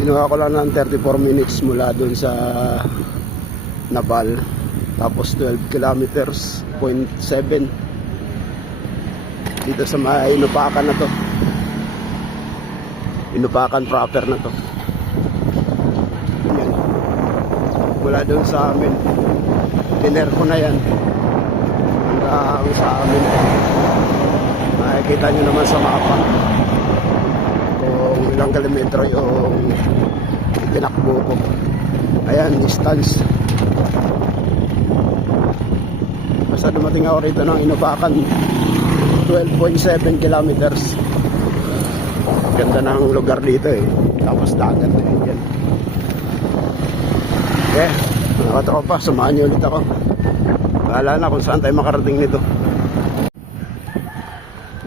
Ginawa ko lang ng 34 minutes mula dun sa Nabal. Tapos 12 kilometers, 0.7 dito sa may Inupakan na to. Inupakan proper na to. Yan. Mula dun sa amin, tiner ko na yan hanggang sa amin. Makikita nyo naman sa mapa kung ilang kilometro yung tinakbo ko. Ayan, distance. Basta dumating ako rito ng Inupakan, 12.7 kilometers. Ganda ng lugar dito eh. Tapos dagat na yun dyan. Okay, mga katropa, samahan nyo ulit ako. Bahala na kung saan tayo makarating nito.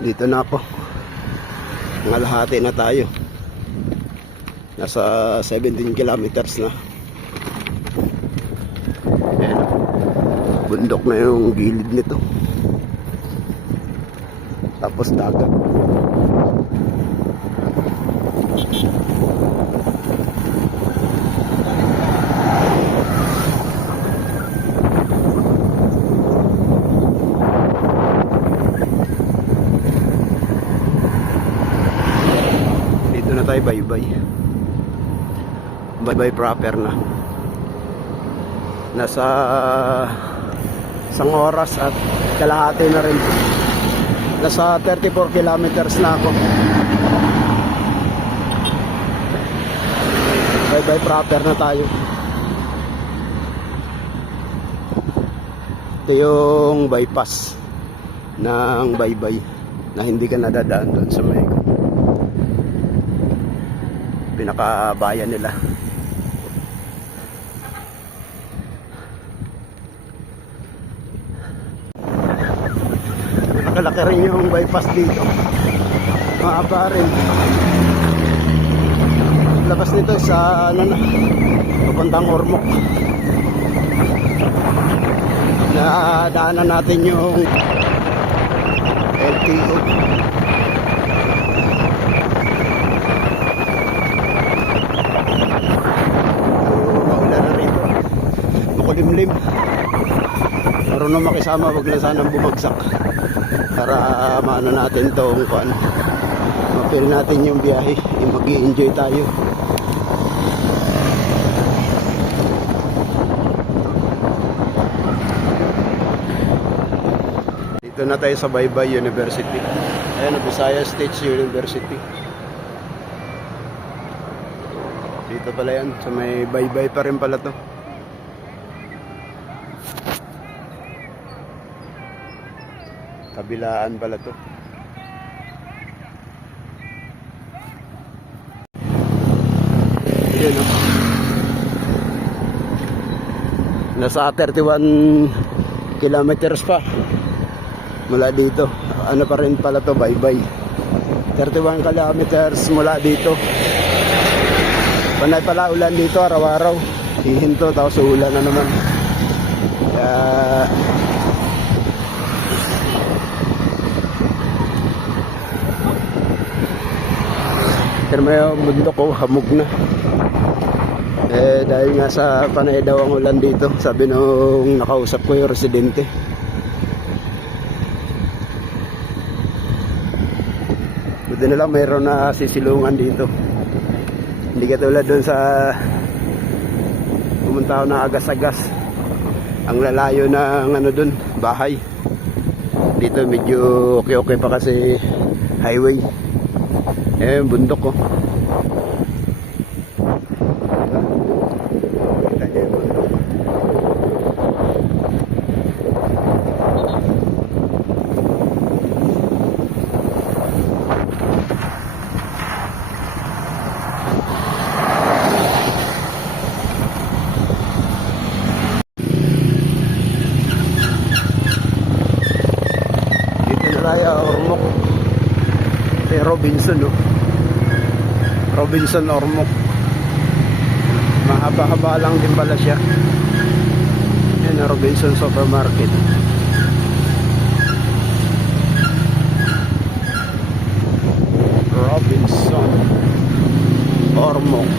Dito na ako. Ngalahati na tayo. Nasa 17 kilometers na. Ayan. Bundok na yung gilid nito. Tapos dagat. Dito na tayo, bye-bye. Bye-bye proper na. Nasa 1 oras at kalahati na rin. Nasa 34 kilometers na ako. Bye-bye proper na tayo. Ito yung bypass ng bye-bye na hindi ka nadadaan doon sa may pinakabayan nila. Nakalaki rin yung bypass dito. Mahaba rin. Labas nito sa ano na, papuntang Ormoc. Nadaanan natin yung LTO. Maulan na rito. Makulimlim. Marunong makisama, wag na sanang bumagsak. Para maano natin itong mapil natin yung biyahe, mag-i-enjoy tayo. Dito na tayo sa Baybay University. Ayan, Visayas State University. Dito pala yan, so may Baybay pa rin pala to. Kabilaan pala to. Ayan, oh. Nasa 31 kilometers pa mula dito. Ano pa rin pala to, Baybay. 31 kilometers mula dito. Panay pala ulan dito araw-araw. Hihinto, tapos ulan na naman. Kaya pero may bundok ko, hamog na. Dahil nga sa panay daw ang ulan dito, sabi nung nakausap ko yung residente. Buti na lang mayroon na sisilungan dito. Hindi katulad doon sa pumunta ako ng agas-agas. Ang lalayo ng ano doon, bahay. Dito medyo okay pa kasi highway. Bundok ko. Kita niyo yung bundok. Dito na tayo, Ormoc. Robinson, no? Robinson Ormoc. Mahaba-haba lang din pala siya. Yan ang Robinson Supermarket. Robinson Ormoc.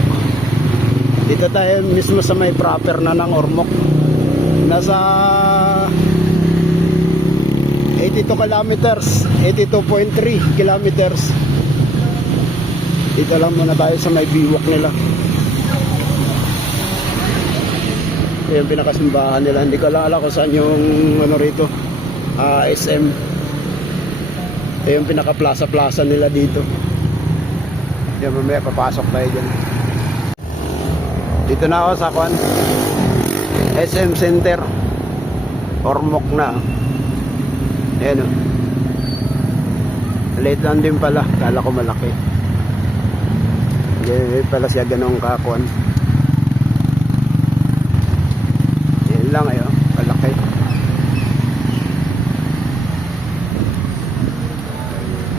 Dito tayo mismo sa may proper na ng Ormoc. Nasa 82 kilometers, 82.3 kilometers. Dito lang muna tayo sa may biwak nila. Ito yung pinakasimbahan nila. Hindi ko lang alam kung saan yung ano rito, SM. Ito yung pinaka-plaza nila dito. Yan, mamaya papasok tayo dyan. Dito na ako sa SM Center, Ormoc na. Ayan o. Late lang din pala. Kala ko malaki. Ganyan pala siya ganong kakuan. Yan lang ayo. Malaki.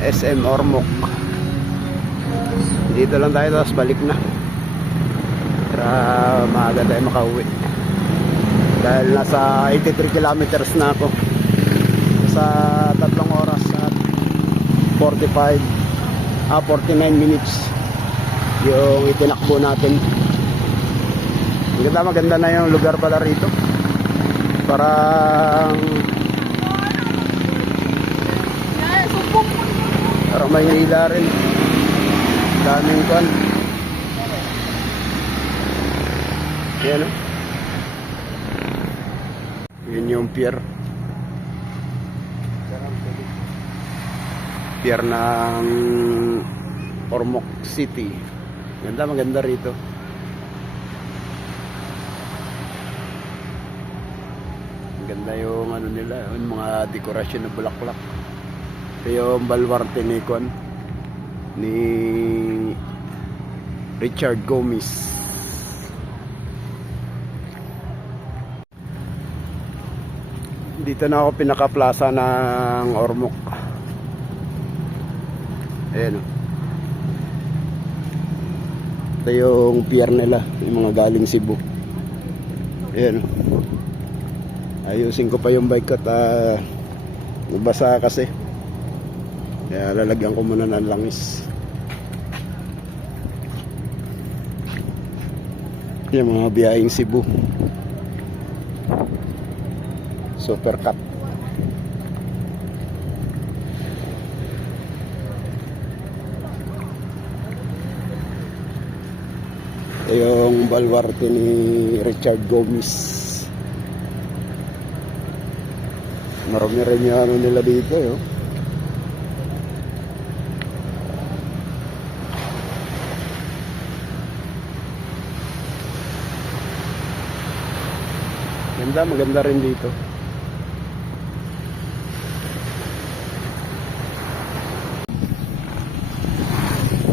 SM Ormoc. Dito lang tayo tapos balik na. Para maaga tayo makauwi. Dahil nasa 83 kilometers na ako. Sa 3 oras at 49 minutes yung itinakbo natin. Maganda na yung lugar pala rito. Parang Maynila rin. Daming kwan. Yan o. Yun yung pier. Pier ng Ormoc City. Maganda rito. Maganda yung ano nila, yung mga dekorasyon na bulaklak. Ito yung baluarte ni Kwan, ni Richard Gomez. Dito na ako pinaka-plaza ng Ormoc. Ayan o. Ito yung pier nila, yung mga galing Cebu. Ayan o. Ayusin ko pa yung bike at nabasa kasi. Kaya lalagyan ko muna ng langis. Yung mga biyaheng Cebu. Super Cup. Yung baluarte ni Richard Gomez. Marami rin yung ano nila dito yun. Maganda rin dito.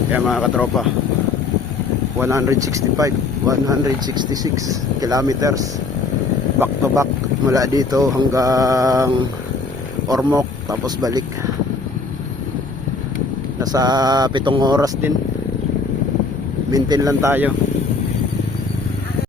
Kaya mga katropa, 165, 166 kilometers back to back mula dito hanggang Ormoc tapos balik. Nasa 7 oras din. Maintain lang tayo.